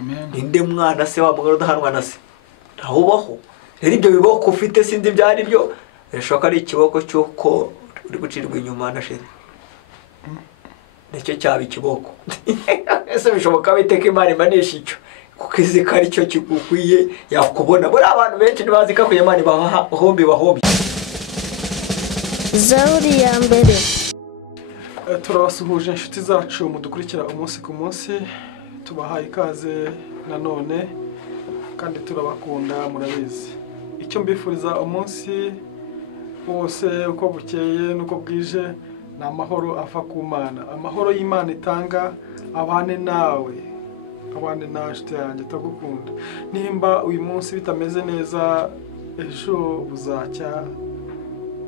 amen. Ninde mwana se wa mugabo udahanwa na se ntahubaho. Rero ibyo biboko ufite sindi byari byo birashoka ari ikiboko cyuko uri gucirwa inyuma na sheri. Nicyo cyaba ikiboko. Ese bishoboka biteka Imana imanisha icyo kuko izi ko ari cyo kigukwiye yakubona. Buri abantu benshi ntibazi ko Imana ibahombi bahombi. Zaburi ya mbere. Turabasuhuje inshuti zacu mudukurikira umunsi ku munsi, tubahaye ikaze nanone kandi turabakunda murabizi. Icyo mbifuriza umunsi wose uko bukeye nuko bwije ni amahoro ava ku Mana. Amahoro y'Imana itanga abane nawe, abane na inshuti yanjye tagukunda. Nimba uyu munsi bitameze neza, ejo buzacya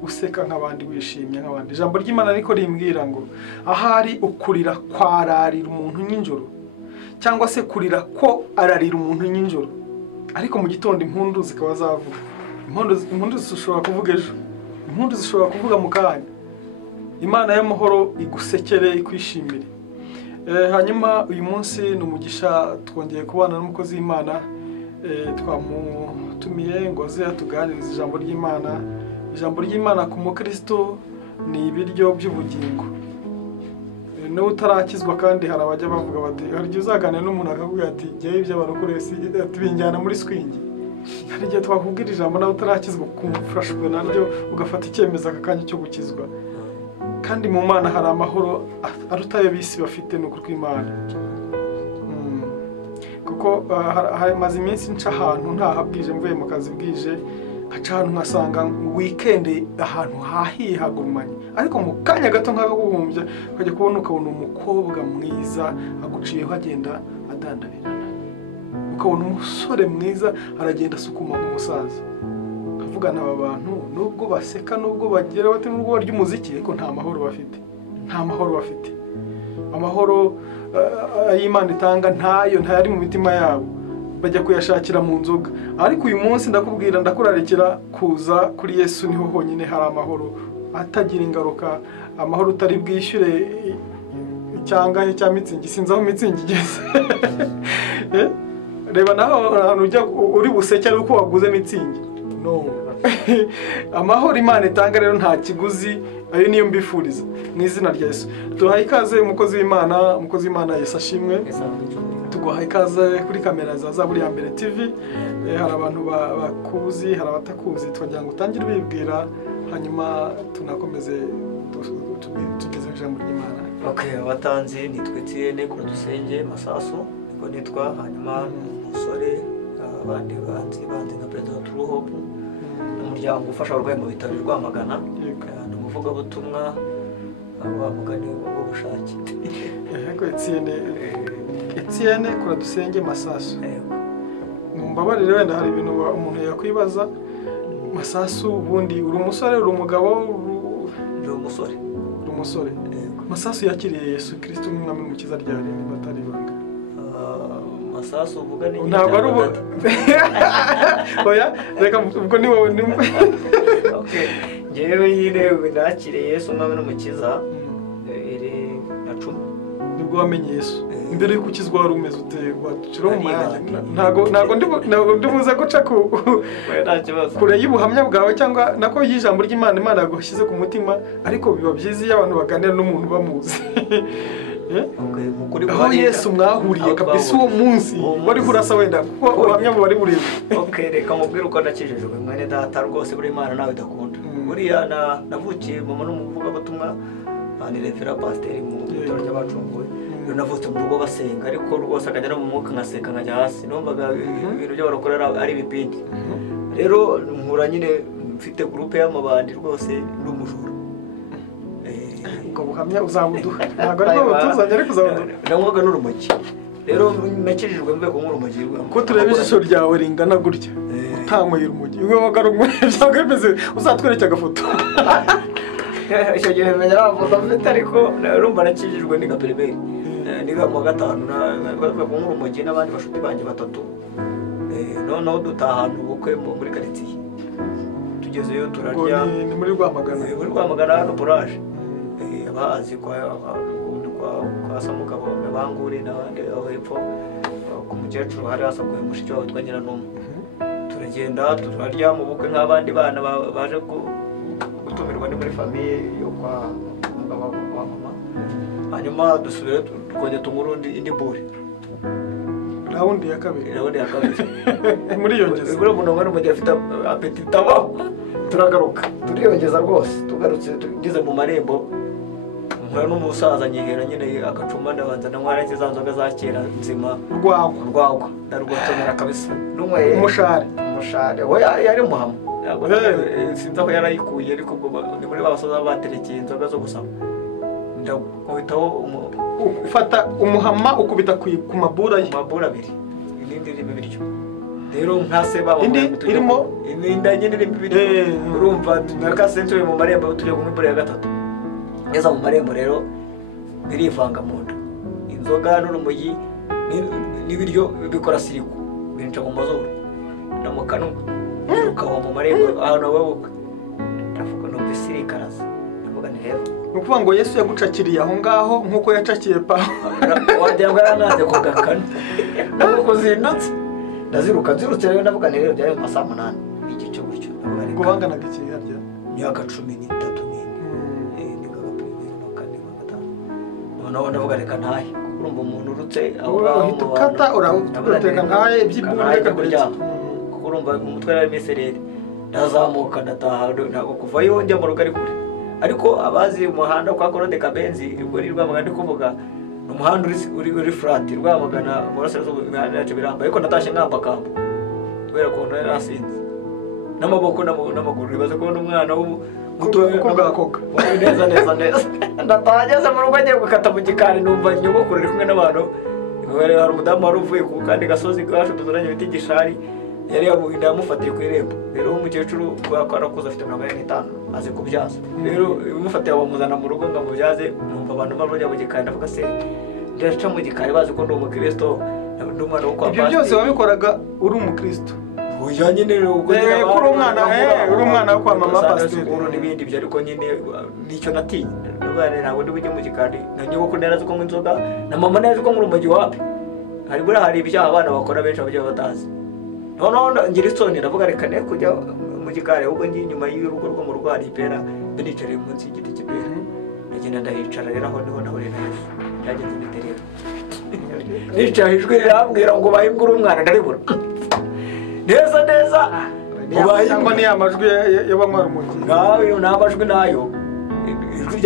useka nk'abandi, wishimye nk'abandi. Ijambo ry'Imana ariko rimbwira ngo ahari ukurira kwararira umuntu n'injoro, cyangwa se kurira ko ararira umuntu n'injoro, ariko mu gitondo impundu zikaba zavuga. Impundu zishobora kuvuga ejo, impundu zishobora kuvuga mu kanya. Imana y'amahoro igusekere, ikwishimire. Hanyuma uyu munsi ni umugisha twongeye kubana n'umukozi w'Imana, twamutumiye ngo aze atuganirize ijambo ry'Imana. Ijambo ry'Imana ku mukristo ni ibiryo by'ubugingo. Niba utarakizwa kandi hari abajya bavuga bati hari igihe uzaganira n'umuntu akavuga ati jyewe ibyo barokore tubinjyana muri swingi. Hari igihe twakubwira ijambo nawe utarakizwa kumufashwe naryo ugafata icyemezo aka kanya cyo gukizwa. Kandi mu Mana hari amahoro aruta ayo bisi bafite n'ukuri kw'Imana. Kuko maze iminsi nca ahantu ntahabwije, mvuye mu kazi bwije, nkaca ahantu nkasanga weekend ahantu hahiye hagurumanye, ariko mu kanya gato nk'agahumbya ukajya kubona ukabona umukobwa mwiza aguciyeho agenda adandarirana, ukabona umusore mwiza aragenda asukuma nk'umusaza. Nkavugana aba bantu nubwo baseka, nubwo bagira bate, nubwo barya umuziki, ariko nta mahoro bafite, nta mahoro bafite. Amahoro y'Imana itanga ntayo ntayari mu mitima yabo, bajya kuyashakira mu nzoga. Ariko uyu munsi ndakubwira, ndakurarekera kuza kuri Yesu, niho honyine hari amahoro atagira ingaruka, amahoro utari bwishyure icyangahe cya mitsingi, sinzi aho mitsingi igeze. Reba naho ahantu ujya uri buseke ari uko waguze mitsingi, no. Amahoro Imana itanga rero nta kiguzi, ayo niyo mbifuriza mu izina rya Yesu. Tuhaye ikaze umukozi w'Imana, umukozi w'Imana Yesu ashimwe. Tuguhaye ikaze kuri kamera za Zaburi ya mbere TV. Hari abantu bakuzi, hari abatakuzi, twagira ngo utangire ubibwira, hanyuma tunakomeze tugeze ijambo ry'Imana. Okay, abatanzi nitwe Etienne kuri dusenge Masasu, niko nitwa. Hanyuma umusore, abandi banzi nka President Turuhope, umuryango ufasha abarwayi mu bitaro Rwamagana. Ni umuvugabutumwa abamugani w'ubushake. Yego Etienne kuri dusenge Masasu. Mumbabarire wenda hari ibintu umuntu yakwibaza. Masasu ubundi uri umusore, uri umugabo? Uri umusore. Uri umusore. Masasu yakiriye Yesu Kristo nk'umwami n'umukiza ryari batari banga? Masasu uvuga ni ntabwo ari oya, reka ubwo ni wowe. Okay, jewe yire nakiriye Yesu umwami n'umukiza na 10 nibwo wamenye Yesu. Imbere y'uko ukizwa wari umeze ute? Waciro mu mayange? Ntago ndibuze guca kure y'ubuhamya bwawe, cyangwa nako y'ijambo ry'Imana Imana yagushyize ku mutima, ariko biba byiza iyo abantu baganira n'umuntu bamuzi. Aho Yesu mwahuriye kabisa uwo munsi wari kurasa wenda kuko ubuhamya bari burebe. Okay, reka mubwire uko nakijijwe mwene data rwose buri Imana nawe idakunda. Buriya navukiye mama n'umuvugabutumwa, ni Reverend Pasteur mu bitaro cy'abacunguwe. Navutse mu rugo basenga, ariko rwose akagera mu mwuka nkasenga nkajya hasi, numvaga ibintu by'abarokorera ari ibipindi. Rero nkura nyine mfite groupe y'amabandi rwose n'umujura. Ubwo buhamya uzabuduha, ntabwo ariko tuzanye ariko uzabuduha. Namwaga n'urumogi. Rero nakijijwe mvuye ku nk'urumogi. Ko tureba ijisho ryawe ringana gutya, utanyweye urumogi, iwe wagarumwe byaga bimeze, uzatwereka agafoto. Icyo gihe menya bavuga mfite, ariko urumva nakijijwe ni gapereberi. Niga mu gatanu na ku nk'urumogi n'abandi bashuti banjye batatu. Noneho dutahana ubukwe muri quartier. Tugezeyo turarya. Ni muri Rwamagana. Muri Rwamagana hano Bourage. Abazi kwa Samugabo bangure n'abandi aho hepfo ku mukecuru hari hasakuye mushiki wabo witwa Nyiranuma turagenda turarya mu bukwe nk'abandi bana baje gutumirwa ni muri famiye yo kwa mama hanyuma dusubire tukongera tumurundi indi bure raundi ya kabiri muri yongeza buri muntu wari umujyi afite apetite aba turagaruka turiyongeza rwose tugarutse tugeze mu marembo nkora n'umusaza nyihera nyine agacuma ndabanza ndanywa za nzoga za kera nzima urwagwa ndarugotonyera kabisa n'umwe umushare we yari muhama sinzi aho yarayikuye ariko ni muri babasoza baterekeye inzoga zo gusaba ndakubitaho ufata umuhama ukubita ku mabura abiri ibindi riri biryo rero nkase baba irimo inda nyine riri biryo urumva nakase turi mu marembo turi mu mbere ya gatatu neza mu marembo rero birivanga mu nda inzoga n'urumogi n'ibiryo bikora siriku binca mu mazuru na mu kanwa ukawa mu marembo aho nawe ndavuga no bisirikaraza ndavuga ni rero nukuvuga ngo Yesu yagucakiriye aho ngaho nkuko yacakiye Pawulo wajya ngarangaze ko gakana nako zindutse ndaziruka nzirutse rero ndavuga ni rero byari mu masaha 8 igice gutyo ngo banganaga iki harya myaka 13 noneho ndavuga reka ntahe urumva umuntu urutse aho uhita ukata urabuteka ntahe iby'ibunga kuryama kuko urumva umutwe yari meserere ndazamuka ndataha ntabwo kuvayo njya mu rugo ari kure ariko abazi umuhanda kwa Claude Kabenzi ubwo ni Rwamagana ndi kuvuga umuhanda uri flat Rwamagana murasirazuba imihanda yacu biramba ariko natashe nkambakamba kubera ko nari nasinze n'amaboko n'amaguru bibaze ko n'umwana mutoyakoga neza ndatageze mu rugo agiye gukata mu gikari numva nyogokuru iri kumwe n'abantu hari umudamu wari uvuye ku kandi gasozi kacu tuzuranye ibiti gishari yari yamufatiye ku irembo rero umukecuru arakuze afite 45 azi kubyaza rero bimufatiye bamuzana mu rugo ngo amubyaze numva abantu bajya mu gikari ndavuga se ndaca mu gikari bazi ko ndi umukristo ndumwana wo kwa ibyo byose wabikoraga uri umukristo uya nyine kuri umwana wo kwa mama pastor n'ibindi byo ariko nyine nicyo natinye nabane ntabwo ndi bujye mu gikari nanyo ko nerazi ko inzoga na mama nerazi ko urumogi wapi hari ibyaha abana bakora benshi abajya batazi noneho ngira isoni ndavuga reka ne kujya mu gikari ahubwo ngi nyuma y'urugo rwo mu rwari ipera ndicare munsi y'igiti cy'ipera ndagenda ndahicara rero aho niho nahore na Yesu byagenze biterera nicaye ijwi rirambwira ngo bayimbura umwana ndaribura neza ngo ni amajwi y'abanywa urumogi nayo n'amajwi nayo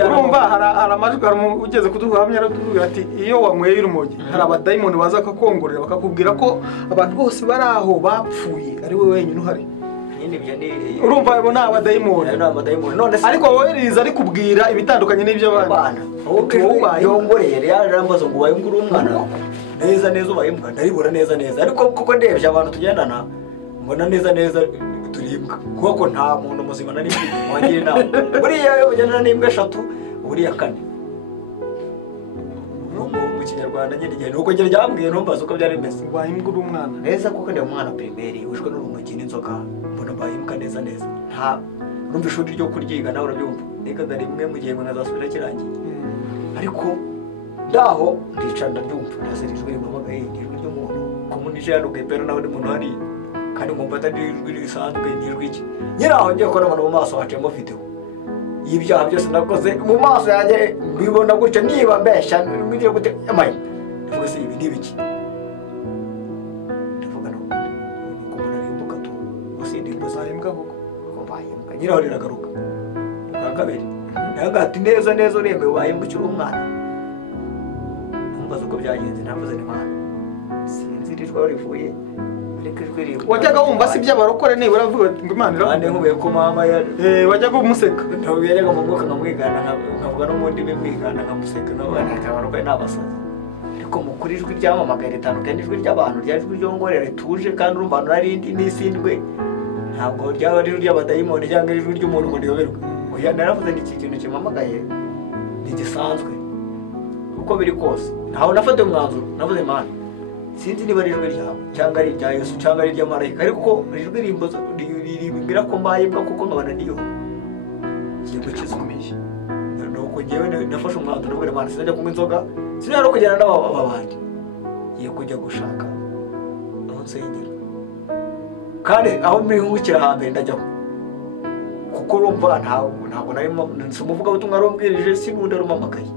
urumva hari amajwi ugeze kuduhamya aratubwira ati iyo wanyweye urumogi hari abadayimoni baza kakongorera bakakubwira ko abantu bose bari aho bapfuye ari we wenyine uhari urumva abo ni abadayimoni ariko wowe riza ari kubwira ibitandukanye n'iby'abana yongoreye yarambaza ngo bayungure umwana neza ubayimbwa ndaribura neza ariko kuko ndebye abantu tugendana mbona neza turimbwa kuko nta muntu muzima nari wangira inama buriya ujyana n'imbwa 3 buriya 4 mu kinyarwanda nyine igihe nuko ngira ryambwiye ntumbaza uko byari bimeze bayimbwa umwana neza kuko ndi umwana primaire wishwe n'urumogi n'inzoka mbona bayimbwa neza nta urumva ishuri ryo kuryiga nawe urabyumva nigaga rimwe mu gihe nkazasubira kirangiye ariko ndaho ndicara ndabyumva ndaserijwe rimamagaye ijwi ry'umuntu komunije yaruke pero nawe ndi muntu hari kandi ngomba ijwi risanzwe n'ijwi iki nyiraho ngiye kubona abantu mu maso hacemo video y'ibyaha byose nakoze mu maso yanjye mbibona gutyo niba mbeshya ngiye gute amaye ndavuga se ibi n'ibiki ndavuga no kumuna rimbuka tu usindi mbazayimbwa huko ko bayimbwa nyiraho riragaruka kwa kabiri ndagati neza uremewe bayimbwa cyuri umwana numbaza uko byagenze navuze ni mana sinzirirwa rivuye wajyaga wumva si by'abarokore nibura avuga ngo Imana irabande nkubeye ko mama wajyaga umuseka ntabwo yajyaga mu mwuka nkamwigana nkavuga no mu ndimi mwigana nkamuseka n'abana akabarokore n'abasazi ariko mu kuri ijwi ryamamagara ritandukanye ijwi ry'abantu rya ijwi ryongorera rituje kandi urumva narindi n'isindwe ntabwo ryaba ari ry'abadayimoni cyangwa ijwi ry'umuntu ngo riyoberwe oya naravuze ni iki kintu kimamagaye ntigisanzwe uko biri kose ntaho nafate umwanzuro navuze Imana sinzi niba ari ijwi ryawe cyangwa ari irya Yesu cyangwa ari iry'amarayika ariko ijwi rimbwira ko mbayimbwa kuko nkabana niyo ikintu kizumiye nuko ngewe nafashe umwanzuro nabwira Imana sinajya kunywa inzoga sinajya no kujyana n'ababandi ngiye kujya gushaka nsengero kandi aho mpingukira hambere ndajyaho kuko urumva ntabwo narimo umuvuga butumwa rumbwirije sibundi arumamakaye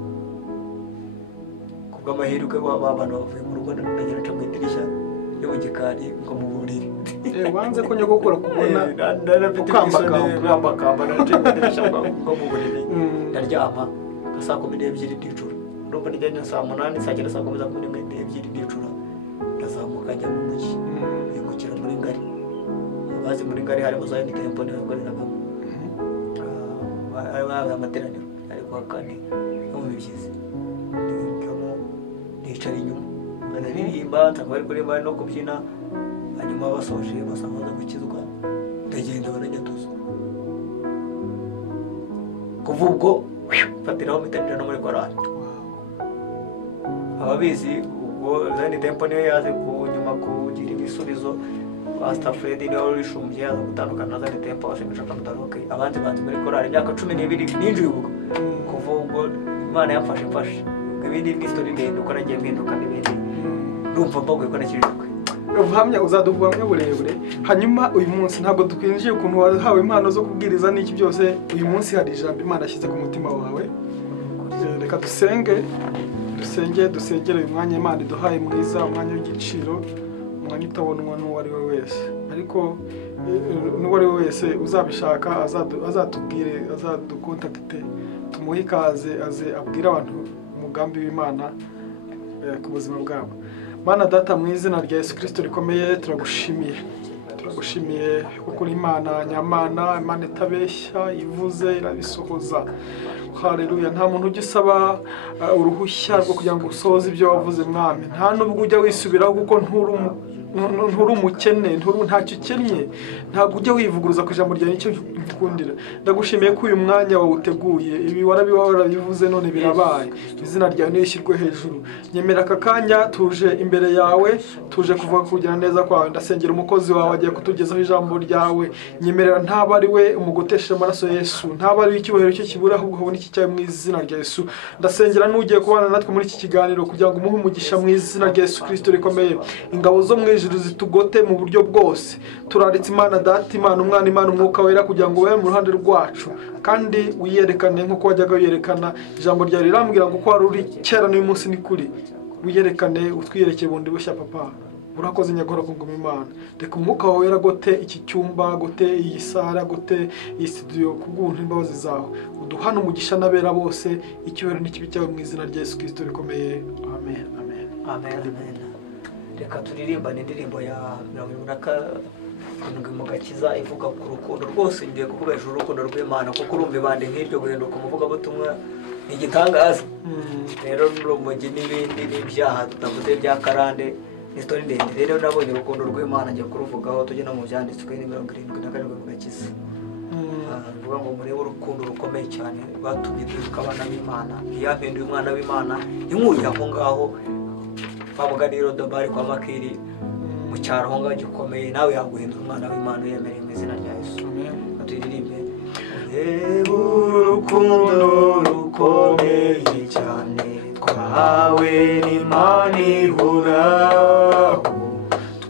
kubw'amahirwe w'abantu bavuye mu rugo ndagera nca mu idirishya yo mu gikari ngo mu buriri wanze ko nyogokora kubona ukambakamba naciye mu idirishya ngo mu buriri ndaryama nka saa 12 ndicura urumva nijyanye saa 8 saa 9 saa 10 saa 12 ndicura ndazamuka njya mu mujyi yingukira muri ngari abazi muri ngari harimo za Unity Temple n'abakoreragamo amateraniro ariko kandi no mu byizi nicara inyuma banaririmba cyangwa bari kuririmba no kubyina hanyuma basoje basanga gukizwa ndagenda baranyatuza kuva ubwo fatiraho mitanira no muri korali ababizi ubwo Zion Temple niyo yaje kunyuma kugira ibisubizo Pastor Fred niwe urishumbye yaza gutandukana na Zion Temple washimisha kamutaroke abandi bantu muri korali imyaka 12 ninjiye ubwo kuva ubwo Imana yafashe ibindi n'istori ndende uko nagiye mpinduka n'ibindi ndumva mbagoye ko nakirijwe ubuhamya uzaduvugamwe burebure hanyuma uyu munsi ntabwo dukwinjiye ukuntu wahawe impano zo kubwiriza n'iki byose uyu munsi hari ijambo Imana yashyize ku mutima wawe reka dusengere uyu mwanya Imana iduhaye mwiza umwanya w'igiciro umwanya utabonwa n'uwo ari we wese ariko n'uwo ari we wese uzabishaka azatubwire azadukontakite tumuhe ikaze aze abwire abantu umugambi w'Imana ku buzima bwabo. Mana data mu izina rya Yesu Kristo rikomeye turagushimiye kuko uri Imana nyamana Imana itabeshya ivuze irabisohoza. Haleluya. Nta muntu ugisaba uruhushya rwo kugira ngo usohoze ibyo wavuze mwami, nta nubwo ujya wisubiraho kuko nturi umukene, ntacyo ukennye, ntabwo ujya wivuguruza ku ijambo ryawe nicyo ngukundira. Ndagushimiye ko uyu mwanya wawuteguye, ibi warabivuze none birabaye, izina ryawe nishyirwe hejuru. Nyemera aka kanya tuje imbere yawe, tuje kuvuga kugira neza kwawe. Ndasengera umukozi wawe agiye kutugezaho ijambo ryawe, nyemerera ntaba ari we umugotesha amaraso Yesu, ntaba ari icyubahiro cyo kibura ahubwo habone iki cyawe mu izina rya Yesu. Ndasengera n'ugiye kubana natwe muri iki kiganiro kugira ngo umuhe umugisha mu izina rya Yesu Kristo rikomeye. Ingabo zo mu ijuru zitugote mu buryo bwose. Turaritse Imana data, Imana umwana, Imana umwuka wera kugira ngo ube mu ruhande rwacu kandi wiyerekane nk'uko wajyaga wiyerekana. Ijambo ryawe rirambwira ngo uko wari uri kera n'uyu munsi ni kuri, wiyerekane utwiyerekeye bundi bushya papa. Urakoze nyagora ku ngoma Imana. Reka umwuka wawe wera gote iki cyumba, gote iyi sara, gote iyi studio kubw'ubuntu imbabazi zawe. Uduhana umugisha n'abera bose, icyubahiro n'ikibi cyawe mu izina rya Yesu Kristo rikomeye. Amen. Amen. Amen. Amen. Reka turirimba indirimbo ya 77 mu gakiza ivuga ku rukundo rwose. Ngiye kuvuga ijuru urukundo rw'Imana kuko urumva ibande nk'iryo guhinduka umuvuga butumwa ni igitangaza. Rero n'urumogi n'ibindi n'ibyaha tutavuze bya karande n'istori ndende. Rero nabonye urukundo rw'Imana ngiye kuruvugaho tujye no mu byanditswe ni 77 mu gakiza. Vuga ngo muri urukundo rukomeye cyane batumye duka abana b'Imana, yampinduye umwana w'Imana inkuru aho ngaho bamuganiro dobari kwa Makiri mu cyaro ho ngaho gikomeye. Nawe yaguhindura umwana w'Imana yemereye mu izina rya Yesu. Amen. Aturirimbe urukundo rukomeye cyane twahawe n'Imana ihoraho,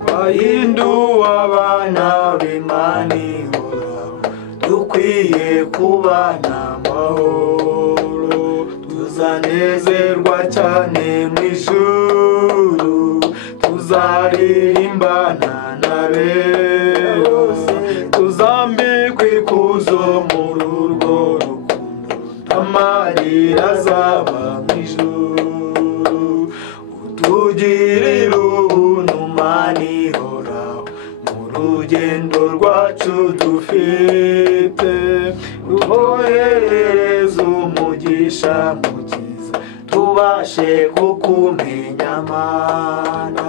twahinduwe abana b'Imana ihoraho, dukwiye kubana amahoro, tuzanezerwa cyane mu ijuru, tuzaririmbana n'abera, tuzambikwa ikuzo muri urwo rukundo, amarira azaba mu ijuru, utugirire ubuntu Mana ihoraho mu rugendo rwacu dufite, uboherereze umugisha mukiza, tubashe kukumenya Mana,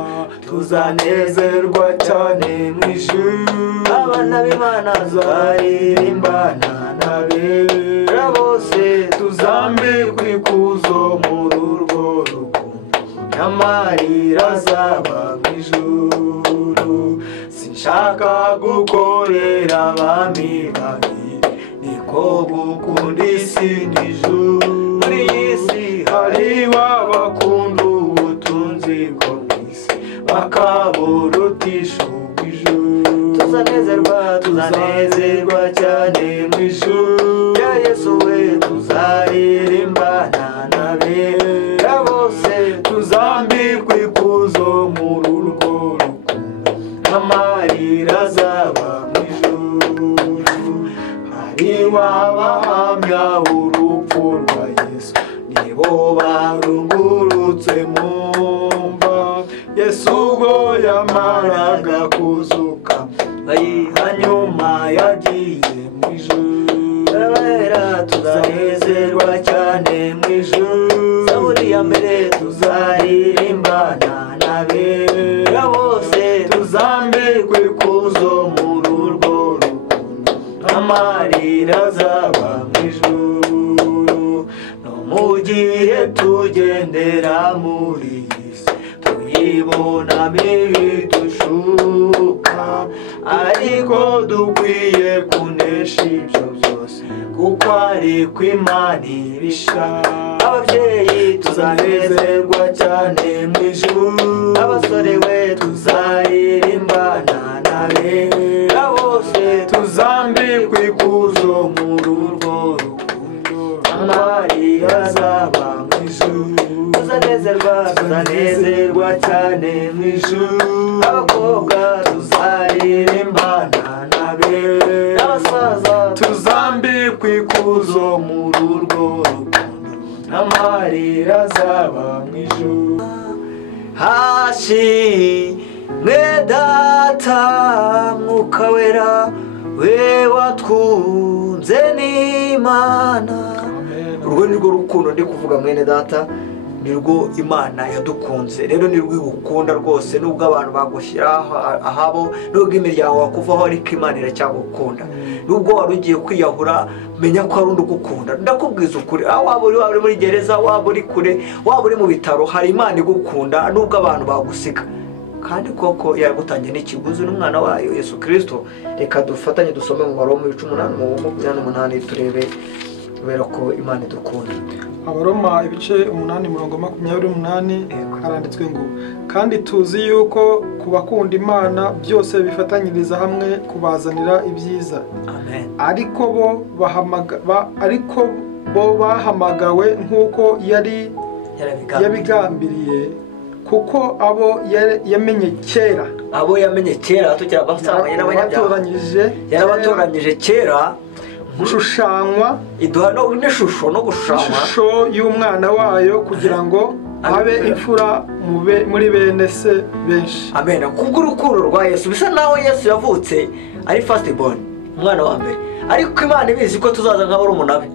tuzanezerwa cyane mu ijuru, abana b'Imana tuzaririmbana n'abera bose, tuzambikwa ikuzo muri urwo rukundo, amarira azaba mu ijuru. Sinshaka gukorera abami babiri, niko gukunda isi n'ijuru. Muri iyi si hariho abakunda ubutunzi bwo mu isi, akaburutisha ijuru. tuzanezerwa cyane mu ijuru ya Yesu we, tuzaririmbana n'abera bose, tuzambikwa ikuzo muri urwo rukundo, amarira azaba mu ijuru. Hariho abahamya urupfu rwa Yesu, nibo barungurutse mu mva. Yesu ubwo yamaraga kuzuka, hanyuma yagiye mu ijuru. tuzanezerwa cyane mu ijuru, zaburi ya mbere, tuzaririmbana n'abera bose, tuzambikwa ikuzo muri urwo rukundo, amarira azaba mu ijuru. no mu gihe tugendera muri iyi si, tuyibonamo ibidushuka, ariko dukwiye kunesha ibyo byose, kuko ariko Imana ibishaka. Ababyeyi tuzanezerwa cyane mu ijuru, abasore we tuzaririmbana n'abera bose, tuzambikwa ikuzo muri urwo rukundo, amarira azaba mu ijuru. tuzanezerwa cyane mu ijuru, abakobwa tuzaririmbana n'abera, abasaza tuzambikwa ikuzo muri urwo rukundo, amarira azaba mu ijuru. hashimwe Data Mwuka Wera, we watwunze n'Imana. urwo ni rwo rukundo ndi kuvuga mwene data, ni rwo Imana yadukunze. Rero ni rwo igukunda rwose, nubwo abantu bagushyira ahabo, nubwo imiryango wakuvaho, ariko Imana iracyagukunda. Nubwo wari ugiye kwiyahura, menya ko hari undi ugukunda. Ndakubwiza ukuri, aho waba uri muri gereza, waba uri kure, waba uri mu bitaro, hari Imana igukunda nubwo abantu bagusiga. kandi koko yagutangiye n'ikiguzi n'umwana wayo Yesu Kristo. Reka dufatanye dusome mu Baroma 18:28 turebe kubera ko Imana idukunda. Abaroma ibice 8:28 haranditswe ngo kandi tuzi yuko kubakunda Imana byose bifatanyiriza hamwe kubazanira ibyiza. Amen. Ariko bo bahamagawe nk'uko yabigambiriye, kuko abo yamenye kera. Abo yamenye kera tukira basanganye n'abanyabyaha. Yarabatoranyije kera gushushanywa iduha n'ishusho no gushushanywa ishusho y'umwana wayo kugira ngo abe imfura muri bene se benshi. Amen. Kubw'urukundo rwa Yesu, bisa naho Yesu yavutse ari first born, umwana wa mbere, ariko Imana ibizi ko tuzaza nk'abarumuna be.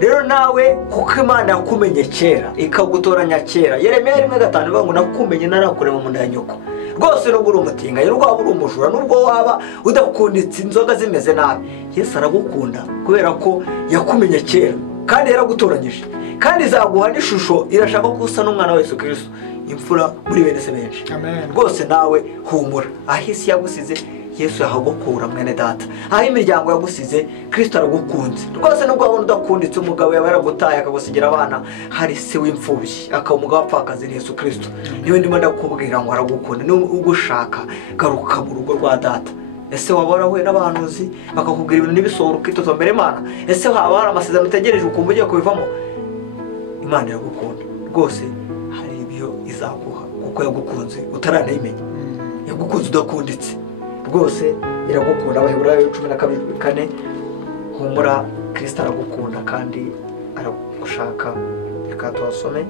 Rero nawe kuko Imana yakumenye kera ikagutoranya kera, Yeremiya 1:5 ivuga ngo nakumenye narakure mu nda ya nyoko. Rwose no gura umutinga, rero waba uri umujura, nubwo waba udakunditse inzoga zimeze nabi, Yesu aragukunda kubera ko yakumenye kera kandi yaragutoranyije, kandi izaguha n'ishusho irashaka ko usa n'umwana wa Yesu Kristo, imfura muri bene se benshi. Amen. Rwose nawe humura, aho isi yagusize Yesu yahagukura mwene data, aho imiryango yagusize Kristo aragukunze. Rwose nubwo wabona udakunditse, umugabo yaba yaragutaye akagusigira abana, hari se w'imfubyi akaba umugabo apfakazi ni Yesu Kristo. Niwe ndimo ndakubwira ngo aragukunda, ni ugushaka garuka mu rugo rwa data. Ese wabora we n'abahanuzi bakakubwira ibintu n'ibisohoro ukitoza mbere Imana? Ese haba hari amasezerano utegereje ukumva ugiye kubivamo? Imana iragukunda rwose, hari ibyo izaguha kuko yagukunze utaranayimenya, yagukunze udakunditse. Rwose iragukunda. Abaheburayo 12:4 humura, Kristo aragukunda kandi aragushaka. Reka tuhasome.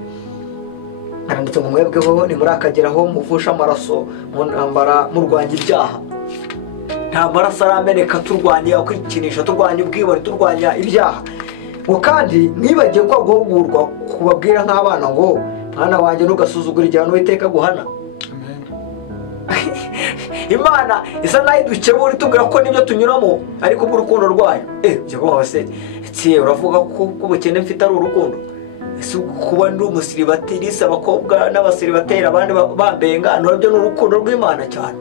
Aranditse ngo mwebweho nimurakageraho muvusha amaraso mu ntambara murwanya ibyaha. Nta maraso arameneka turwanya kwikinisha, turwanya ubwibone, turwanya ibyaha. Ngo kandi mwibagiye ko guhugurwa kubabwira nk'abana ngo mwana wanjye ntugasuzugura igihano Uwiteka guhana. Imana isa nayo idukebura itubwira ko nibyo tunyuramo ariko bw'urukundo rwayo. Byo bose uravuga ko ubukene mfite ari urukundo? Ese kuba ndi umusiribateri, abakobwa n'abasiribateri abandi bambenga, nabyo n'urukundo rw'Imana cyane.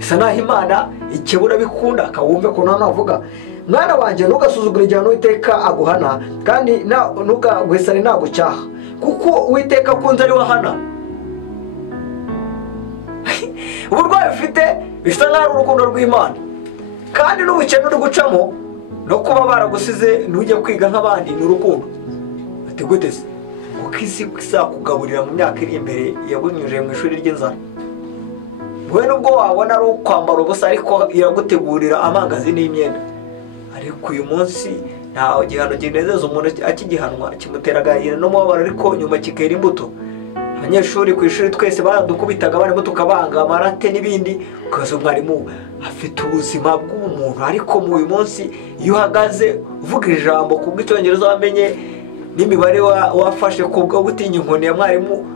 Isa naho Imana ikebura bikunda, akawumve ko navuga mwana wanjye ntugasuzugura igihano Uwiteka aguhana, kandi ntugahwesane nagucyaha, kuko Uwiteka akunze ari wahana. uburwayi ufite bisa nk'aho ari urukundo rw'Imana, kandi n'ubukene uri gucamo no kuba baragusize ntujye kwiga nk'abandi ni urukundo. Ati gute se? Kuko isi izakugaburira mu myaka iri imbere yabunyujije mu ishuri ry'inzara. Wowe nubwo wabona ari ukwambara ubusa ariko iragutegurira amangazini y'imyenda. Ariko uyu munsi nta gihano ginezeza umuntu akigihanwa kimutera agahinda n'umubabaro, ariko nyuma kikera imbuto. Abanyeshuri ku ishuri twese baradukubitaga barimo tukabanga amarate n'ibindi, ukaza umwarimu afite ubuzima bw'umuntu, ariko mu uyu munsi iyo uhagaze uvuga ijambo kubw'icyongereza wamenye n'imibare wafashe kubwo gutinya inkoni ya mwarimu,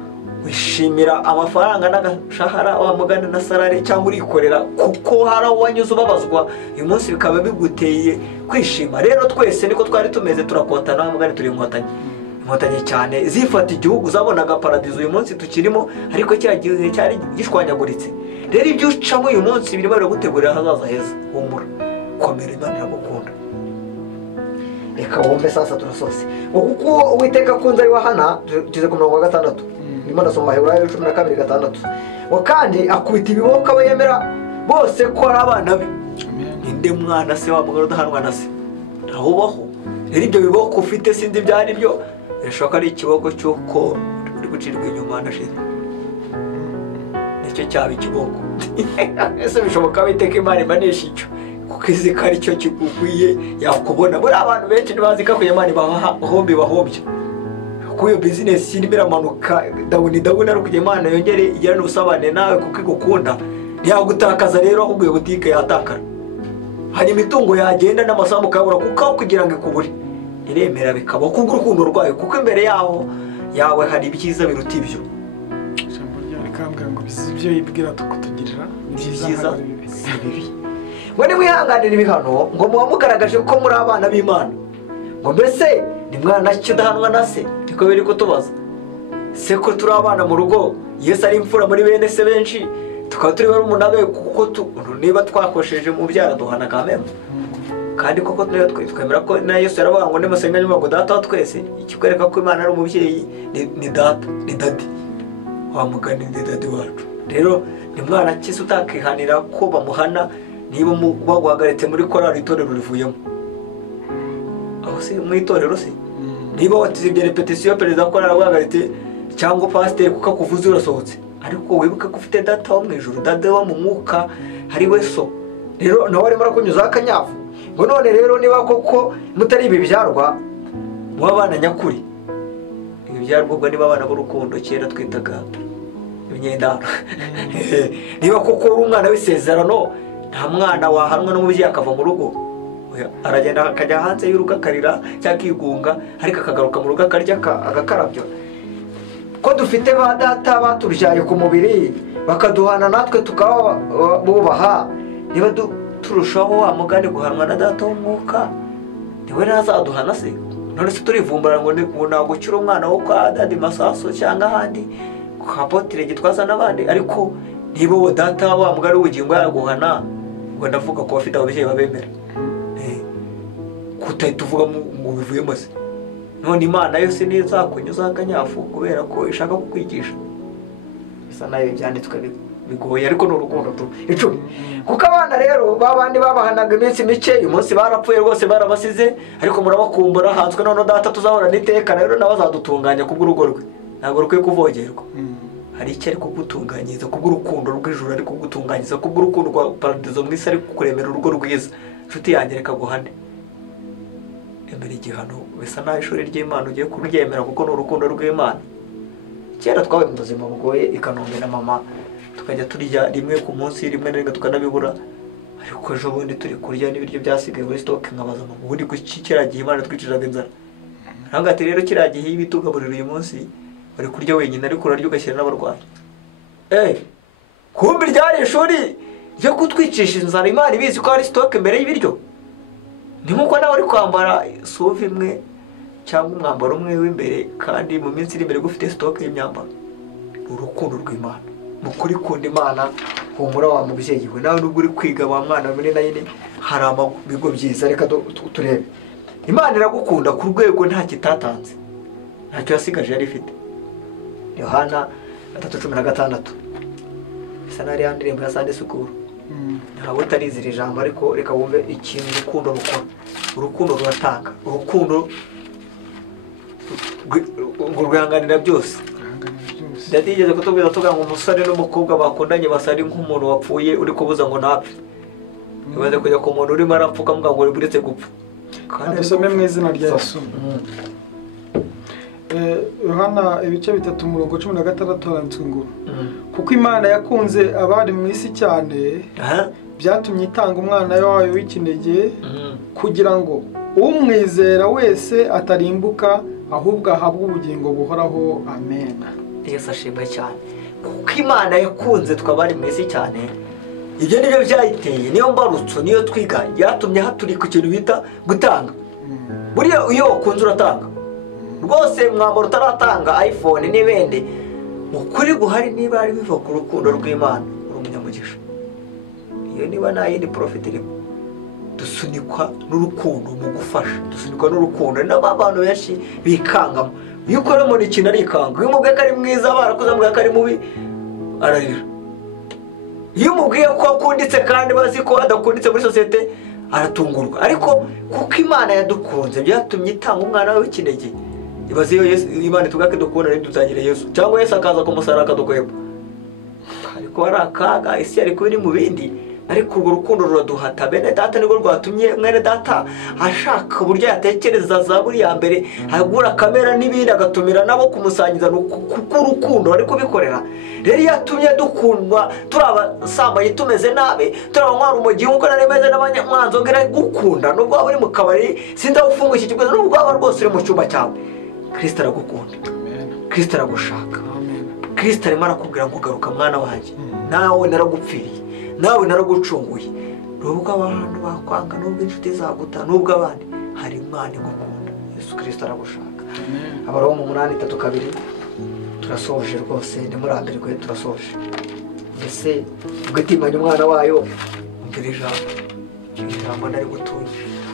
wishimira amafaranga n'agashahara wamugana na salari cyangwa urikorera kuko hari aho wanyuze ubabazwa, uyu munsi bikaba biguteye kwishima. Rero twese niko twari tumeze, turakotana mugani turi inkotanyi cyane zifata igihugu, zabonaga paradizo uyu munsi tukirimo, ariko cya gihe cyari gishwanyaguritse. Rero ibyo ucamo uyu munsi birimo biragutegurira ahazaza heza. Humura, komera, Imana iragukunda. Reka wumve sasa turasose kuko Uwiteka akunze ari wahana. Tuze ku murongo wa 6 ndimo ndasoma Heburayo 12:6 kandi akubita ibiboko abo yemera bose ko ari abana be. Ninde mwana se wamugara udahanwa na se? Ntahubaho. Rero ibyo biboko ufite sinzi byari byo, birashoboka ari ikiboko cy'uko uri gucirwa inyuma ndashize, nicyo cyaba ikiboko. Ese bishoboka Uwiteka Imana imanisha icyo kuko izi ko ari cyo kigukwiye yakubona. Buri abantu benshi ntibazi ko Imana bahombya kuko iyo business irimo iramanuka dawuni ari kujya Imana yongere igirana ubusabane nawe kuko igukunda ntiyagutakaza. Rero ahubwo iyo butike yatakara, hari imitungo yagenda n'amasambu ukabura kuko aho kugira ngo ikubure iremera bikaba kubw'urukundo rwayo, kuko imbere yawe hari ibyiza biruta ibyo. Ijambo ryawe rikambwira ngo ibyo yibwira tukutugirira byiza si bibi. Ngo nimwihanganire ibihano ngo muba mugaragaje ko muri abana b'Imana. Ngo mbese ni mwana kidahanwa na se? Niko biri kutubaza. Se ko turi abana mu rugo, Yesu ari imfura muri bene se benshi, tukaba turi barumuna be, kuko niba twakosheje mu byara duhana kameme. Kandi koko twemera ko na Yesu yaravuga ngo nimusenga nyuma ngo data wa twese, ikikwereka ko Imana ari umubyeyi ni data, ni dadi. Wa mugani ni dadi wacu. Rero ni mwana kisi utakihanira ko bamuhana niba baguhagaritse muri korali itorero rivuyemo. Aho se mu itorero se niba watizibye repetition perezida korali aguhagaritse cyangwa pasiteri kuko akuvuze urasohotse, ariko wibuke ko ufite data wo mu ijuru, dada wo mu mwuka hari we so. Rero nawe arimo arakunyuzaho akanyafu. Ngo none rero niba koko mutari ibi byarwa mu abana nyakuri, ibi byarwa ubwo niba abana b'urukundo kera twitaga imyenda. Niba koko uri umwana w'isezerano, nta mwana wahanwa n'umubyeyi akava mu rugo, aragenda akajya hanze y'urugo akarira cyangwa akigunga, ariko akagaruka mu rugo akarya agakarabya. Ko dufite ba data baturyaye ku mubiri bakaduhana natwe tukabubaha, niba turushaho wa mugani guhanwa na data w'umwuka, niwe ntazaduhana se? None se turivumbura ngo ntabwo ukiri umwana wo kwa Dadi Masaso cyangwa ahandi kwa Potire Gitwaza n'abandi, ariko niba uwo data wa mugari w'ubugingo yaraguhana, ngo ndavuga ko bafite ababyeyi babemera, kutahita uvuga ngo bivuyemo se? None Imana yose ntizakunyuzaho akanyafu kubera ko ishaka kukwigisha. Bisa nayo byanditswe bigoye, ariko n'urukundo tu 10. Kuko abana rero babandi babahanaga iminsi mike, uyu munsi barapfuye rwose barabasize, ariko murabakumbura hanswe none data tuzahora niteka. Rero nawe azadutunganya kubw'urugo rwe, ntabwo rukwiye kuvogerwa. Hari icyo ari kugutunganyiriza kubw'urukundo rw'ijuru, ari kugutunganyiriza kubw'urukundo rwa paradizo mu isi, ari kukuremera urugo rwiza. Nshuti yanjye reka guhane imbere igihano, bisa naho ishuri ry'Imana ugiye kuryemera kuko ni urukundo rw'Imana. Kera twabaye mu buzima bugoye ikanombe na mama, tukajya turya rimwe ku munsi, rimwe na rimwe tukanabibura, ariko ejo bundi turi kurya n'ibiryo byasigaye muri stock. Nkabaza mama, ubundi kuki kiriya gihe Imana twiciraga inzara? Ntabwo ati rero kiriya gihe ibitugaburira uyu munsi bari kurya wenyine, ariko urarya ugashyira n'abarwayi. Kumbe ryari ishuri ryo kutwicisha inzara. Imana ibizi ko hari stock mbere y'ibiryo. Ni nkuko nawe uri kwambara suve imwe cyangwa umwambaro umwe w'imbere, kandi mu minsi iri imbere gufite stock y'imyambaro. Urukundo rw'Imana, mukuri kunda Imana. Humura wa mubyeyi we, nawe nubwo uri kwiga wa mwana muri nayine, hari amabigo byiza. Reka turebe, Imana iragukunda ku rwego nta kitatanze, ntacyo yasigaje yari ifite. Yohana 3:16. bisa n'ari ya ndirimbo ya Sunday School. Ntabwo utarizira ijambo ariko reka wumve ikintu urukundo rukora. Urukundo ruratanga, urukundo ngo rwihanganira byose. Ndatigeze kutubwira tuvuga ngo umusore n'umukobwa bakundanye basari nk'umuntu wapfuye uri kubuza ngo ntapfe. Ibaze kujya ku muntu urimo arapfuka mbwa ngo uretse gupfa. Kandi dusome mu izina rya Yesu. Yohana ibice 3:16 haranditswe ngo kuko Imana yakunze abari mu isi cyane byatumye itanga umwana wayo w'ikinege kugira ngo umwizera wese atarimbuka ahubwo ahabwe ubugingo buhoraho. Amen. Yesu ashimwe cyane. Kuko Imana yakunze twabari mu isi cyane, ibyo nibyo byayiteye, niyo mbarutso, niyo twiga yatumye haturika ikintu bita gutanga. Buriya iyo wakunze uratanga rwose, mwambaro utaratanga iPhone n'ibende, ukuri guhari niba ari biva ku rukundo rw'Imana uri umunyamugisha. Iyo niba nta yindi profit irimo, dusunikwa n'urukundo mu gufasha, dusunikwa n'urukundo. N'abantu benshi bikangamo, iyo ukora mu ikintu arikanga, iyo umubwiye ko ari mwiza barakuze, umubwiye ko ari mubi ararira. Iyo umubwiye ko akunditse kandi bazi ko adakunditse muri societe aratungurwa. Ariko kuko Imana yadukunze byatumye itanga umwana we w'ikinege. Ibaze iyo Imana tugake dukunda ntidutangire Yesu, cyangwa Yesu akaza kumusara akadukweba. Ariko arakaga isi ari kubiri mu bindi, ariko urwo rukundo ruraduhata. Bene data niko rwatumye mwene data ashaka uburyo yatekereza za buri ya mbere, agura kamera n'ibindi agatumira nabo kumusangiza kuko urukundo ari kubikorera. Rero yatumye dukundwa turabasambaye tumeze nabi, turabanywa umugi nkuko naremeze n'abanyamwanzo ngira gukunda. Nubwo waba uri mu kabari sindagufunga iki kibazo, nubwo waba rwose uri mu cyumba cyawe, Kristo aragukunda. Kristo aragushaka. Kristo arimo arakubwira ngo garuka mwana wanjye, nawe naragupfiriye, nawe naragucunguye. Nubwo abantu bakwanga, nubwo inshuti zaguta, nubwo abandi, hari Imana igukunda. Yesu Kristo aragushaka. Abaroma 8:3 turasoje rwose, ndimurambirwe turasoje. Mbese ubwo itimanye umwana wayo, umvira ijambo nari gutuye.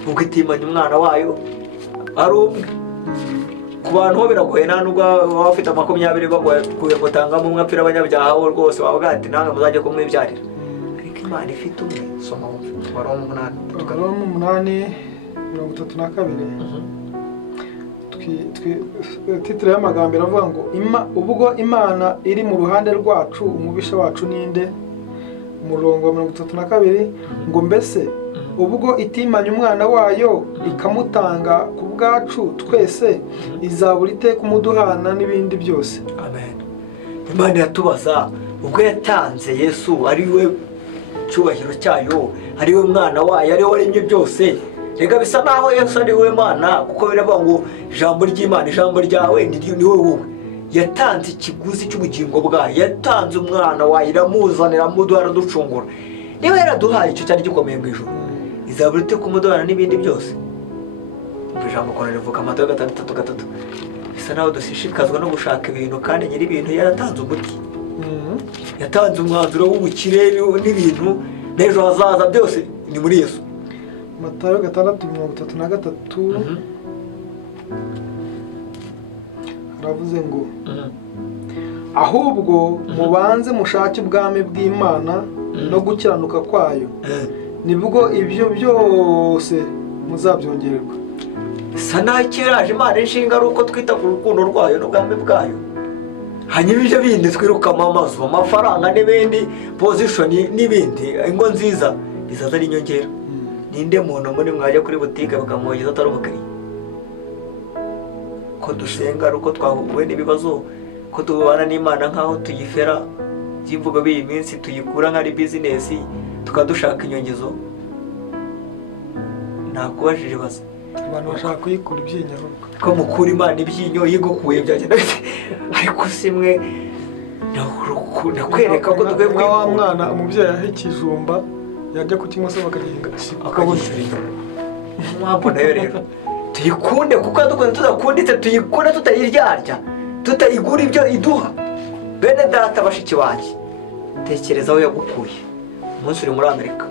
Ubwo itimanye umwana wayo ari umwe. Ku bantu ho biragoye, nta nubwo waba ufite 20 bagoye gutangamo umwe apfira abanyabyaha bo rwose wavuga ati nange muzajye kumwibyarira. Ariko Imana ifite umwe. Soma Abaroma 8:32. Titire y'amagambo iravuga ngo ubwo Imana iri mu ruhande rwacu, umubisha wacu ninde? Umurongo wa 32 ngo mbese ubwo itimanye umwana wayo ikamutanga ku bwacu twese, izabura iteka umuduhana n'ibindi byose. Amen. Imana yatubaza ubwo yatanze Yesu ari we cyubahiro cyayo, ari we mwana wayo, ari we waremye byose. Rega bisa naho Yesu ari we Mana, kuko biravuga ngo ijambo ry'Imana, ijambo ryawe ni wowe. Yatanze ikiguzi cy'ubugingo bwayo, yatanze umwana wayo, iramuzanira muduhara ducungura. Niba yaraduhaye icyo cyari gikomeye mu ijuru, izabura iteka umuduhana n'ibindi byose. Ijambo kora rivuga Matayo 6:3. Bisa naho dushishikazwa no gushaka ibintu, kandi nyiri ibintu yaratanze umuti. Yatanze umwanzuro w'ubukire n'ibintu n'ejo hazaza byose ni muri Yesu. Matayo 6:33 aravuze ngo ahubwo mubanze mushake ubwami bw'Imana no gukiranuka kwayo, nibwo ibyo byose muzabyongererwa. Sana kiraje Imana inshinga ari uko twita ku rukundo rwayo n'ubwami bwayo. Hanyuma ibyo bindi twirukamo amazu, amafaranga n'ibindi, position n'ibindi, ingo nziza bizaza ari inyongera. Ninde muntu muri mwajya kuri butike bakamwogeza atari umukiriya? Ko dusenga ari uko twahuye n'ibibazo, ko tubana n'Imana nkaho tuyifera, byimvugo biyi minsi tuyikura nk'ari business, tukadushaka inyongezo. Nakubajije base abantu bashaka kuyikura ibyinyo, ko mukura Imana ibyinyo yigukuye byagenda bite? Ariko simwe nakwereka ko dukwiye kwikura. Mwana umubyeyi ahikijumba yajya kukimusaba akagenga akabushyira mwambo nayo rero tuyikunde, kuko dukunze tudakunditse tuyikunda, tutayiryarya, tutayigura ibyo iduha. Bene data bashiki banjye, tekereza aho yagukuye. Umunsi uri muri Amerika,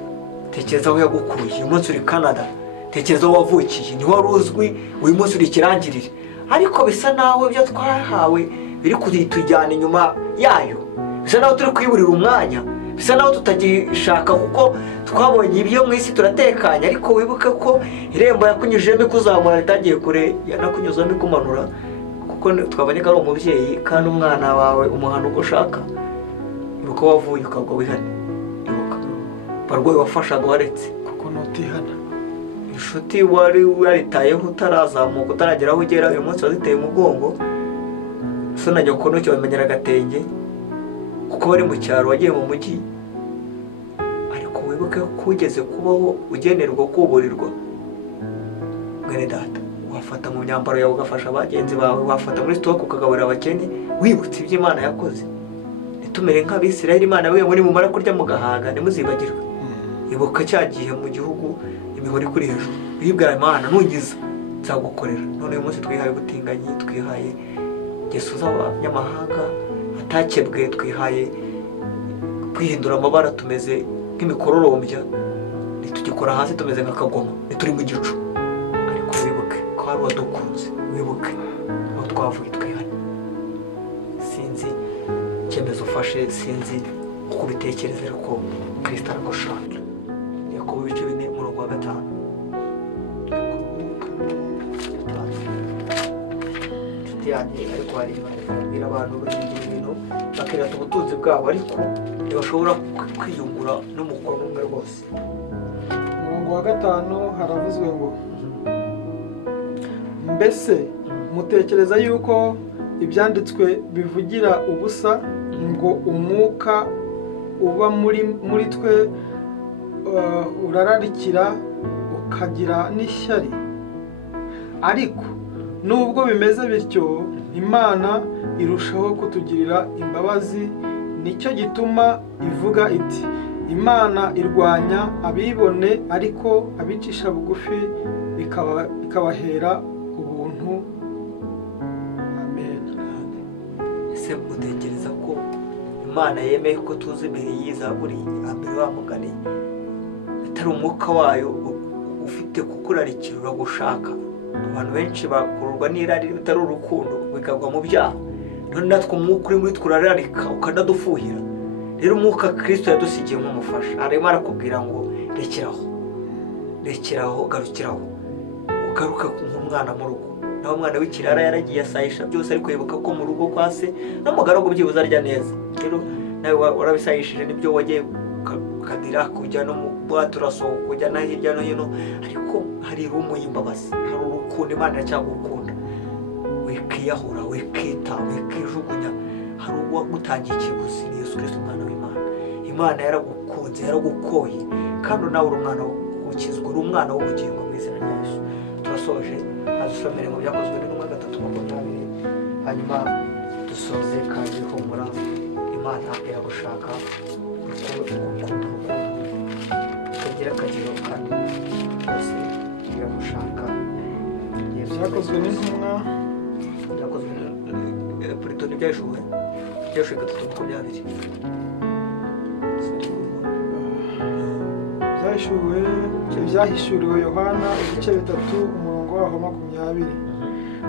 tekereza aho yagukuye. Umunsi uri Canada, tekereza aho wavukiye. Ni wari uzwi, uyu munsi uri kirangirire. Ariko bisa nawe ibyo twahawe biri kutujyana inyuma yayo, bisa naho turi kwiburira umwanya. bisa naho tutagishaka kuko twabonye ibyo mu isi turatekanye, ariko wibuke ko irembo yakunyujijemo ikuzamura ritagiye kure, yanakunyuzamo ikumanura, kuko twabonye ko ari umubyeyi kandi umwana wawe umuhana uko ushaka. Ibuka wavuye ukagwa wihane, ibuka barwayi wafashaga waretse kuko nutihana, inshuti wari waritayeho utarazamuka utaragera aho ugera, uyu munsi waziteye umugongo. So na nyoko ntoki bamenyera agatenge kuko bari mu cyaro wagiye mu mujyi, ariko wibuke ko ugeze kubaho ugenerwa kuburirwa. Mwene data, wafata mu myambaro yawe ugafasha abagenzi bawe, wafata muri stock ukagaburira abakene, wibutse ibyo Imana yakoze. Nitumere nk'Abisirayeli, Imana we muri mumara kurya mugahaga ntimuzibagirwe. Ibuka cyagiye mu gihugu imihoro kuri hejuru, bibwira Imana nungiza nzagukorera. None uyu munsi twihaye ubutinganyi, twihaye Yesu z'abanyamahanga atakebwe, twihaye kwihindura amabara, tumeze nk'imikororombya, nitugikora hasi tumeze nk'akagoma, nituri mu gicu. Ariko wibuke ko hari uwadukunze, wibuke aho twavuye twihane. Sinzi icyemezo ufashe, sinzi uko ubitekereza, ariko Kristo aragushaka. Yakobo ibice 4:5. Ariko hari babwira abantu bagira ibintu bakirata ubutunzi bwabo, ariko ntibashobora kwiyungura n'umukoro n'umwe rwose. Umurongo wa 5 haravuzwe ngo mbese mutekereza yuko ibyanditswe bivugira ubusa, ngo umwuka uba muri twe urararikira ukagira n'ishyari? Ariko nubwo bimeze bityo, Imana irushaho kutugirira imbabazi. Nicyo gituma ivuga iti, Imana irwanya abibone, ariko abicisha bugufi ikabahera ubuntu. Amen. Ese utekereza ko Imana yemeye ko tuzi imbere y'Izaburi mbere wamugane atari umwuka wayo ufite kukurarikira uragushaka? Abantu benshi bakururwa n'irari bitari urukundo, bikagwa mu byaha. None natwe umwuka uri muri turararika ukanadufuhira. Rero umwuka Kristo yadusigiye nk'umufasha, arimo arakubwira ngo rekeraho, garukiraho, ugaruka nk'umwana mu rugo. Naho umwana w'ikirara yaragiye asayisha byose, ariko yibuka ko mu rugo kwa se n'umugaragu byibuze arya neza. Rero nawe warabisayishije n'ibyo wagiye kadira kujya no mu bwaturasohoka kujya na hirya no hino, ariko hari rumu y'imbabazi, hari urukundo. Imana iracyagukunda. Wikiyahura, wikita, wikijugunya. Hari uwagutangiye ikiguzi, ni Yesu Kristo umwana w'Imana. Imana yaragukunze, yaragukoye, kandi nawe uri umwana wo gukizwa, uri umwana w'ubugingo mu izina rya Yesu. Turasoje, azusomere mu byakozwe n'intumwa 3:20, hanyuma dusoze kandi humura. Imana iragushaka, tugira akagiro kandi bose iragushaka. Byakozwe n'intumwa, byakozwe Purito n'ibyashuwe 3:20. Ibyahishuriwe Yohana ibice 3 umurongo waho 20.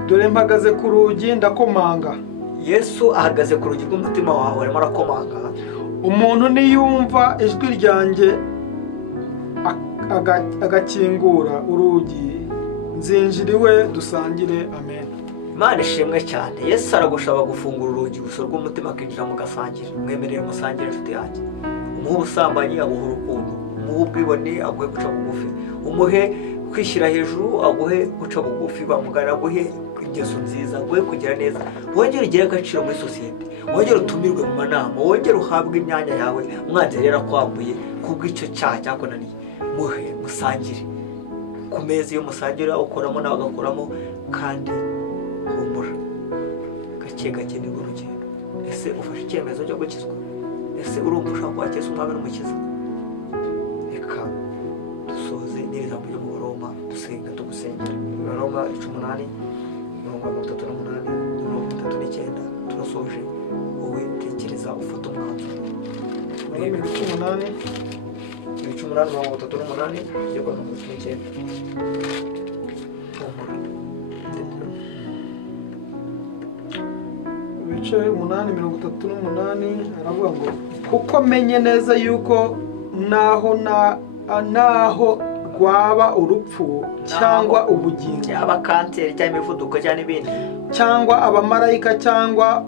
Dore mpagaze ku rugi ndakomanga. Yesu ahagaze ku rugi rw'umutima wawe, arimo arakomanga. Umuntu niyumva ijwi ryanjye agakingura urugi, nzinjira iwe dusangire. Amen. Imana ishimwe cyane. Yesu aragushaba gufungura urugi gusa rw'umutima akinjira mugasangira. Mwemerere musangire inshuti yanjye. Umuhe ubusambanyi, aguhe urukundo. Umuhe ubwibone, aguhe guca bugufi. Umuhe kwishyira hejuru, aguhe guca bugufi. Bamugana, aguhe ingeso nziza, aguhe kugira neza. Wongere ugire agaciro muri sosiyete, wongere utumirwe mu manama, wongere uhabwe imyanya yawe umwanzi yari yarakwambuye kubw'icyo cyaha cyakunaniye. Muhe musangire ku meza, iyo musangira ukoramo nawe agakoramo, kandi humura gake gake ni urugendo. Ese ufashe icyemezo cyo gukizwa? Ese urumva ushaka kwakira umwami n'umukiza? Reka dusoze n'ijambo ryo mu Roma, dusenga tugusengera. Roma 18:38-39. Turasoje, wowe tekereza ufata umwanzuro. Muri 18:38 yo kwa 39. ibice 8:38 aravuga ngo kuko menye neza yuko naho rwaba urupfu cyangwa ubugingo cyaba kanseri cyangwa imivuduko cyangwa n'ibindi cyangwa abamarayika cyangwa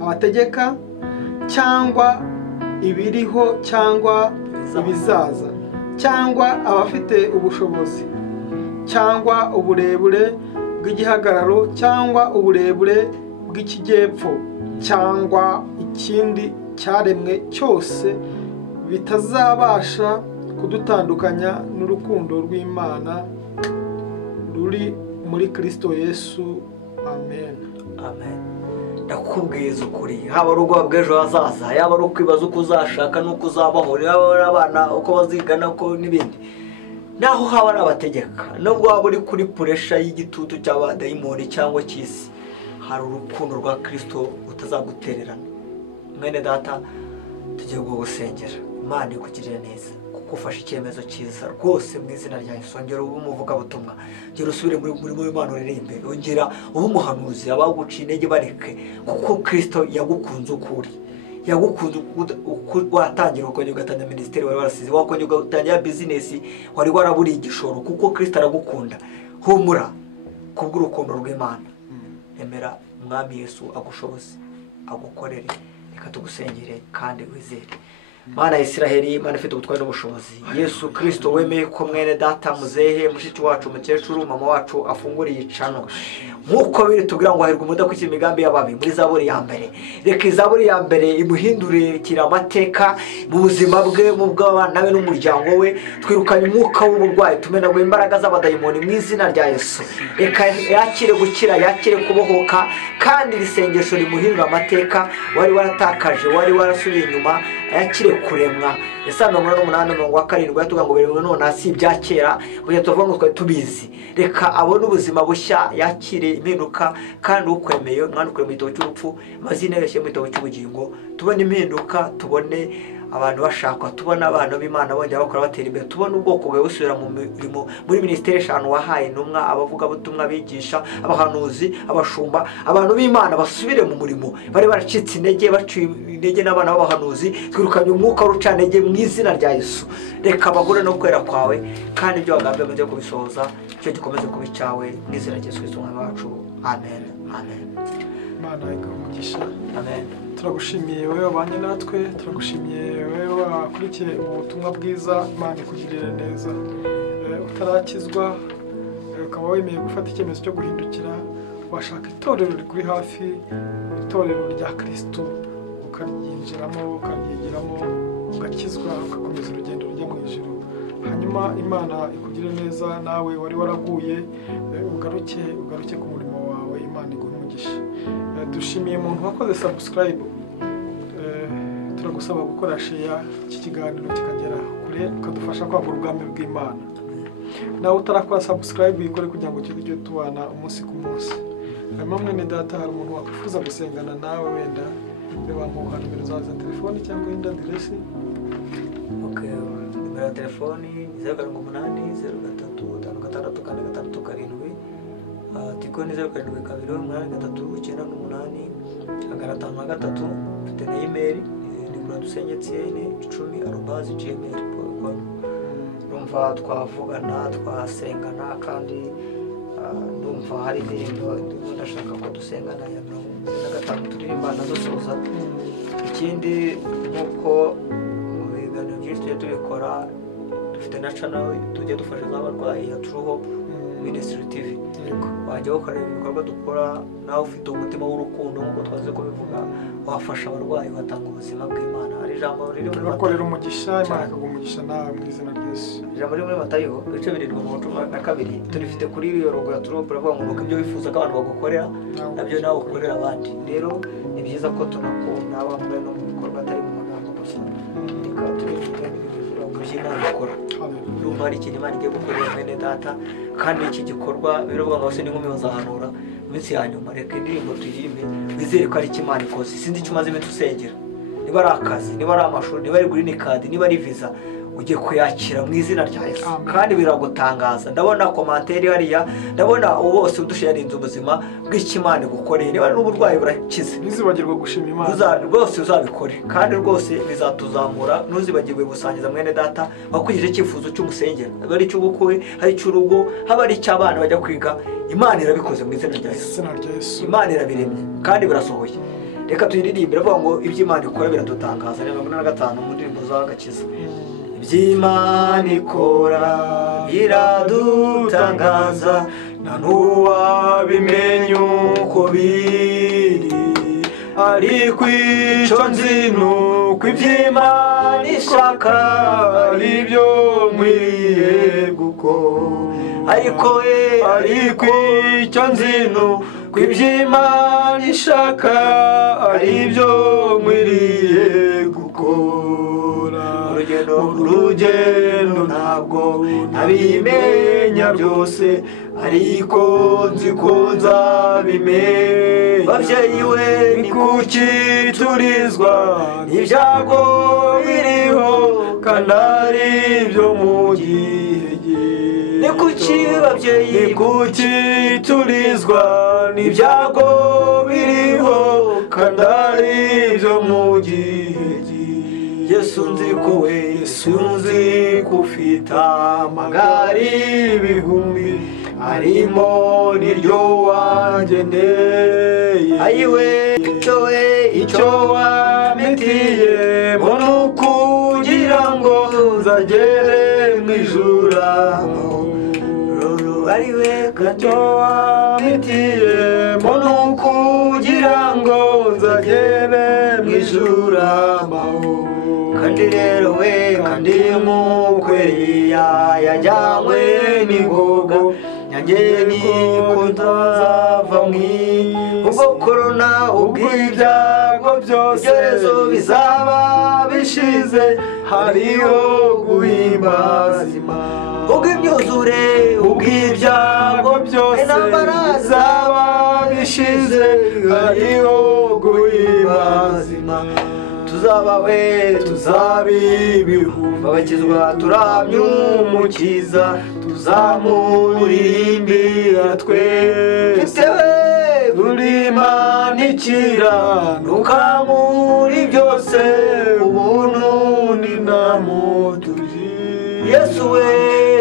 abategeka cyangwa ibiriho cyangwa ibizaza cyangwa abafite ubushobozi cyangwa uburebure bw'igihagararo cyangwa uburebure bw'ikijyepfo cyangwa ikindi cyaremwe cyose bitazabasha kudutandukanya n'urukundo rw'Imana ruri muri Kristo Yesu. Amen. Amen. Ndakubwiza ukuri, haba ari ubwoba bw'ejo hazaza, yaba ari ukwibaza uko uzashaka n'uko uzabaho, yaba ari abana uko bazigana ko n'ibindi, naho haba ari abategeka, nubwo waba uri kuri puresha y'igitutu cy'abadayimoni cyangwa cy'isi, hari urukundo rwa Kristo utazagutererana. Mwene data, tugiye gusengera Imana ikugirire neza kuko ufashe icyemezo cyiza rwose mu izina rya Yesu. Ongera ube umuvugabutumwa, ongera usubire muri murimo w'Imana uririmbe, ongera ube umuhanuzi, abaguciye intege bareke, kuko Kristo yagukunze ukuri, yagukunze watangira ukongera ugatangira minisiteri wari warasize, wakongera ugatangira bizinesi wari waraburiye igishoro, kuko Kristo aragukunda. Humura kubw'urukundo rw'Imana, emera Umwami Yesu agushoboze agukorere. Reka tugusengere kandi wizere. Mana ya Isiraheli, Mana ifite ubutware n'ubushobozi, Yesu Kristo wemeye ko mwene data muzehe mushiki wacu mukecuru mama wacu afunguriye icano, nkuko biri tubwira ngo hahirwa umudakurikira imigambi y'ababi muri Zaburi ya mbere. Reka Zaburi ya mbere imuhindurira amateka mu buzima bwe, mu bw'abana be n'umuryango we. Twirukanye umwuka w'uburwayi, tumenagura imbaraga z'abadayimoni mu izina rya Yesu. Reka yakire gukira, yakire kubohoka, kandi risengesho rimuhindura amateka wari waratakaje, wari warasubiye inyuma, yakire kuremwa. Yesaya 8:7 yatuga ngo beremwe none hasi ibya kera, buye tuvuga ngo twari tubizi. Reka abone ubuzima bushya, yakire impinduka, kandi ukwemeye mwana ukure mu gitabo cy'urupfu, mazina yose mu gitabo cy'ubugingo. Tubone impinduka, tubone abantu bashakwa, tubona abantu b'Imana bongera bakora batera imbere, tubona ubwoko bwawe busubira mu mirimo muri ministeri eshanu wahaye intumwa, abavuga butumwa, bigisha, abahanuzi, abashumba, abantu b'Imana basubire mu murimo. Bari baracitse intege, baciye intege n'abana b'abahanuzi, twirukanye umwuka w'urucantege mu izina rya Yesu. Reka bagure no kwera kwawe, kandi ibyo wagambe bajye kubisohoza, cyo gikomeze kuba icyawe mu izina rya Yesu Kristo Umwami wacu. Amen. Amen. Imana ikagugisha. Amen. Turagushimiye wewe wabanye natwe, turagushimiye wewe wakurikiye ubutumwa bwiza. Imana ikugirire neza. Utarakizwa ukaba wemeye gufata icyemezo cyo guhindukira, washaka itorero rikuri hafi, itorero rya Kristo, ukaryinjiramo, ukaryigiramo, ugakizwa, ugakomeza urugendo rujya mu ijuru. Hanyuma Imana ikugire neza, nawe wari waraguye, ugaruke ku murimo wawe. Imana iguhe umugisha. Dushimiye umuntu wakoze subscribe. Turagusaba gukora share iki kiganiro kikagera kure, ukadufasha kwagura ubwami bw'Imana. Nawe utarakora subscribe yikore kugira ngo tujye tubana umunsi ku munsi. Hanyuma mwene data, hari umuntu wakwifuza gusengana nawe, wenda bamuha nimero zawe za telefoni cyangwa indi address. Okay, nimero ya telefoni 0780355647, Tiko ni 0722839853, mfite na email nikuradusenyetiene10@gmail.com. Ndumva twavugana, twasengana, kandi ndumva hari indirimbo ndashaka ko dusengana ya 45 turirimbana dusoza. Ikindi nuko mu biganiro byinshi tujye tubikora, dufite na channel tujye dufasha z'abarwayi ya True Hope Ministry TV. Wajya ukareba ibikorwa dukora, nawe ufite umutima w'urukundo nk'uko twaze kubivuga, wafasha abarwayi, batanga ubuzima bw'Imana. Hari ijambo riri muri bakorera umugisha, Imana ikagumugisha nawe mu izina rya Yesu. Ijambo riri muri Matayo 7:12 turifite kuri iyo logo ya True Hope, baravuga ngo ibyo wifuza ko abantu bagukorera nabyo nawe ukorera abandi. Rero ni byiza ko tunakunda abamwe no mu bikorwa atari mu magambo gusa. Reka tubivuge Imana ikora. Urumva hari ikintu Imana igiye gukorera mwene data, kandi iki gikorwa biravuga ngo n'inkumi bazahanura iminsi ya nyuma. Reka indirimbo turirimbe, wizere ko ari Imana ikoze. Sinzi icyo umaze iminsi usengera, niba ari akazi, niba ari amashuri, niba ari green card, niba ari visa, ugiye kuyakira mu izina rya Yesu. Kandi biragutangaza. Ndabona commentaire hariya, ndabona bose udusharinze ubuzima bw'Imana gukoreye. Niba n'uburwayi burakize, ntuzibagirwe gushima Imana. Rwose uzabikore kandi rwose bizatuzamura. Ntuzibagirwe gusangiza mwene data wakwije icyifuzo cy'umusengero, ari cy'ubukwe, ari cy'urugo, haba ari cy'abana bajya kwiga. Imana irabikoze mu izina rya Yesu. Imana irabiremye kandi birasohoye. Reka tuyiririmbire avuga ngo iby'Imana ikora biradutangaza. 45 mu ndirimbo z'agakiza. Iby'Imana ikora biradutangaza, nta n'uwabimenya uko biri, ariko icyo nzi ni uko iby'Imana ishaka ari byo nkwiye gukora. Ariko icyo nzi ni uko iby'Imana ishaka ari byo nkwiriye gukora. Urugendo ntabwo nabimenya byose, ariko nzi ko nzabimenya. Babyeyi we, ni kuki turizwa n'ibyago biriho kandi ari byo mu gihe gito? Ni kuki babyeyi, ni kuki turizwa n'ibyago biriho kandi ari byo mu gihe gito? Yesu nzi ko we, Yesu nzi ko ufite amagare ibihumbi, harimo n'iryo wangeneye. Ayiwe, icyo wamitiye mbona ukugira ngo nzagere mu ijuru. Ayiwe, icyo wamitiye mbona ukugira ngo nzagere mu ijuru. Kandi rero we, kandi nk'ukweriya yajyanywe n'ingoga, nanjye niko ntazava ubwo korona, ubw'ibyago byose, ibyorezo bizaba bishize, hariho guhimbaza Imana. Ubw'imyuzure, ubw'ibyago byose, intambara zaba bishize, hariho guhimbaza Imana. Tuzabibihumbi abakizwa turamye umukiza, tuzamuririmbira twese. Turi Imana ikiranuka muri byose, ubuntu n'inamutugire. Yesu we,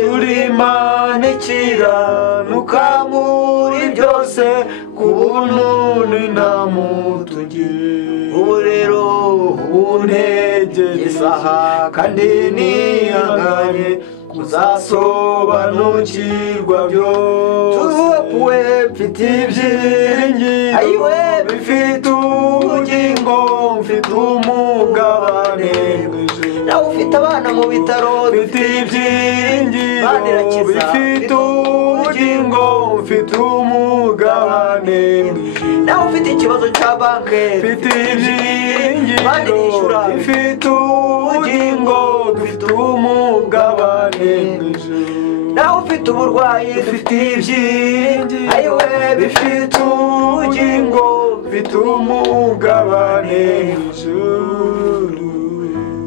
turi Imana ikiranuka muri byose, ku buntu n'inamutugire. Ubu rero untegeye isaha kandi nihanganye, kuzasobanukirwa byose. Tuvuwe mfite ibyiringiro, ayiwe bifite ubugingo, mfite umugabane mw'ijuru. Nawe ufite abana mu bitaro, bifite ibyiringiro, bifite ubugingo, mfite umugabane mw'ijuru. Nawe ufite ikibazo cya banke, mfite ibyiringiro, bifite ubugingo, dufite umugabane mw'ijuru. Nawe ufite uburwayi, dufite ibyiringiro, ayiwe bifite ubugingo, dufite umugabane mw'ijuru.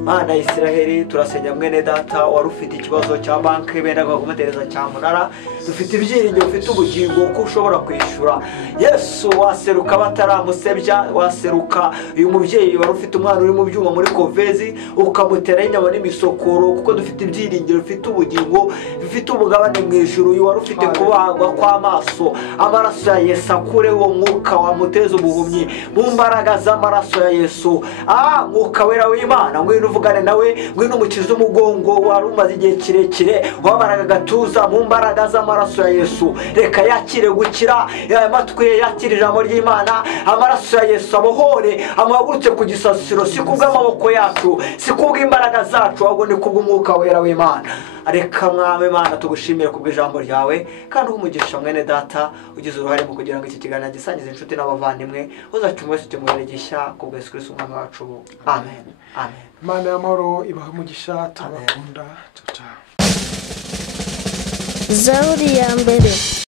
Mana ya Isiraheli, turasenya mwene data wari ufite ikibazo cya banke bendaga kumutereza cyamunara. Dufite ibyiringiro, ufite ubugingo ko ushobora kwishyura. Yesu, waseruka bataramusebya, waseruka uyu mubyeyi wari ufite umwana uri mu byuma muri kovezi, ukamutera inyama n'imisokoro, kuko dufite ibyiringiro, ufite ubugingo, bifite umugabane mu ijuru. Uyu wari ufite kubagwa kw'amaso, amaraso ya Yesu akure uwo mwuka wamuteza ubuhumyi mu mbaraga z'amaraso ya Yesu. Mwuka wera w'Imana, ngwino uvugane nawe, ngwino umukize umugongo wari umaze igihe kirekire, wabaraga agatuza, mu mbaraga z'amaraso ya Yesu. Reka yakire gukira, amatwi yakire ijambo ry'Imana, amaraso ya Yesu abohore, amuhagurutse ku gisasiro, si kubw'amaboko yacu, si kubw'imbaraga zacu, ahubwo ni kubw'umwuka wera w'Imana. Reka mwami Imana tugushimire kubw'ijambo ryawe, kandi umugisha mwene data ugize uruhare mu kugira ngo iki kiganiro gisangize inshuti n'abavandimwe, uzacu mwese tumubere gishya kubwa Yesu Kristo umwami wacu. Amen. Amen. Imana y'amahoro ibaha umugisha, turabakunda. Ciao ciao. Zaburi ya mbere.